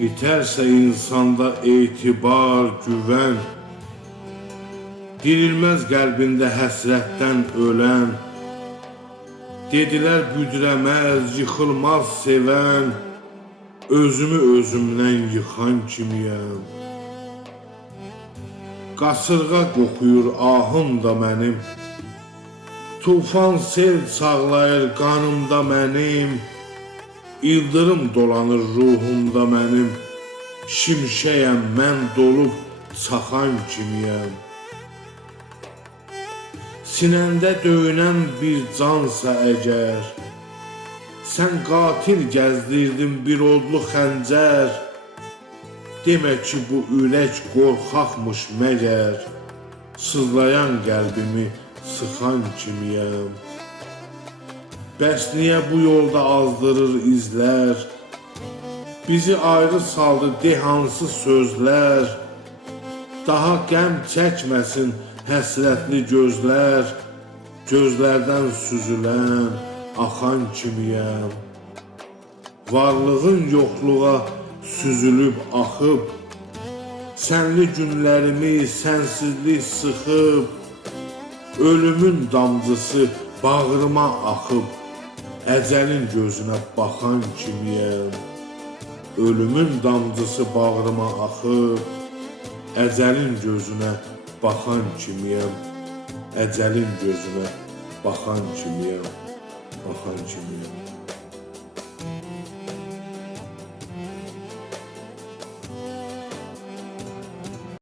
Biterse insanda etibar, güven, dirilmez qəlbində həsrətdən ölən, dedilər büdrəməz, yıxılmaz sevən, özümü özümdən yıxan kimiyəm. Qasırğa qoxuyur ahım da mənim, tufan sel çağlayır qanımda mənim, İldırım dolanır ruhumda mənim, şimşəyəm mən dolub çaxan kimiyəm. Sinəndə döyünən bir cansa əgər, sən qatil gəzdirdin bir odlu xəncər, demə ki bu ürək qorxaqmış məgər, sızlayan qəlbimi sıxan kimiyəm. Bəs niyə bu yolda azdırır izlər, bizi ayrı saldı de hansı sözlər, daha qəm çəkməsin həsrətli gözlər, gözlərdən süzülən, axan kimiyəm. Varlığın yoxluğa süzülüb axıb, sənli günlərimi sənsizlik sıxıb, ölümün damcısı bağrıma axıb, əcəlin gözünə baxan kimiyəm. Ölümün damcısı bağrıma axıb, əcəlin gözünə baxan kimiyəm. Əcəlin gözünə baxan kimiyəm, baxan kimiyəm.